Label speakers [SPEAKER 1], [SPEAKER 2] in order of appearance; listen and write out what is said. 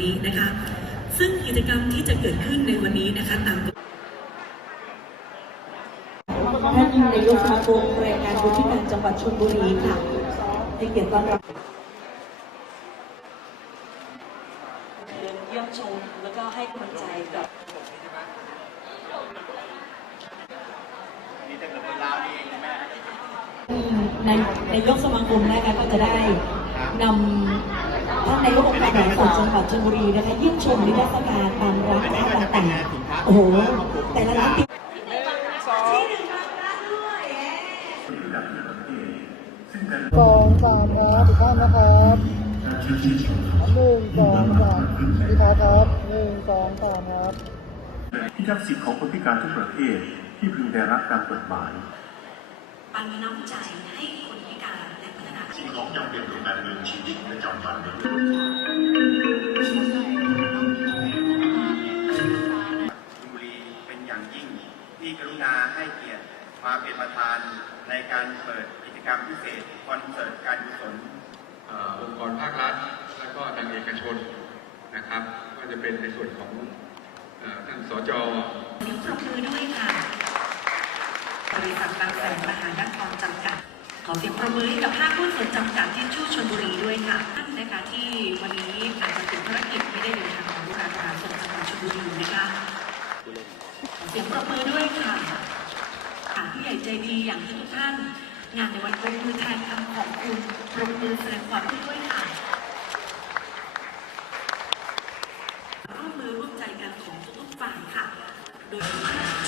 [SPEAKER 1] นี้นะคะ ซึ่งกิจกรรมที่จะเกิดขึ้นในวันนี้นะคะตาม
[SPEAKER 2] ท่านนายกสมาคมแรงงานคนพิการจังหวัดชลบุรีค่ะให้เกียรติต้อนรับเยี่ยมชมแล้วก็ให้กำลังใจกับในนายกสมาคมนะคะก็จะได้นำ ท่านนายกองค์การบริหารส่วนจังหวัดชลบุรีนะคะเยี่ยมชมนิทรรศการตามร้านค้าต่างๆโอ้โหแต่ละร้านติด
[SPEAKER 3] สองสามครับทุกท่านนะครับหนึ่งสองสามพี่ทัศน์ครับหนึ่งสองสามครับ
[SPEAKER 4] พิทักษ์สิทธิของคนพิการทุกประเภทที่พึงได้รับตามกฎหมาย
[SPEAKER 1] ปันน้ำใจให้คนพิการและพัฒนา
[SPEAKER 5] สิ่งของจำเป็นต่อการดำเนินชีวิตประจำวันในชลบุรีเป็นอย่างยิ่งที่กรุณาให้เกียรติมาเป็นประธานในการเปิดกิจกรรมพิเศษคอนเสิร์ตการกุศล
[SPEAKER 6] เอ่อองค์กรภาครัฐ และก็ทางเอกชนนะครับ ก็จะเป็นในส่วนของเอ่อท่านสจ
[SPEAKER 1] เสียงปรบมือด้วยค่ะบริษัทบางแสนมหานครจำกัด ขอเสียงประมือให้กับภาคผู้สวนจำกัดที่ชู่ชนบุรีด้วยค่ะท่านนะคะที่วันนี้อาจจะติดภารกิจไม่ได้เดินทางมาร่ามการส่งจังหวัดชนบุรีนะคะขอเสียงประมือด้วยค่ะค่ะผู้ใหญ่ใจดีอย่างทุกท่าน งานในวันปรบมือแทนคำของคุณปรบมือแสดงความด้วยค่ะร่วมมือร่วมใจกันของทุกฝ่ายค่ะ โดย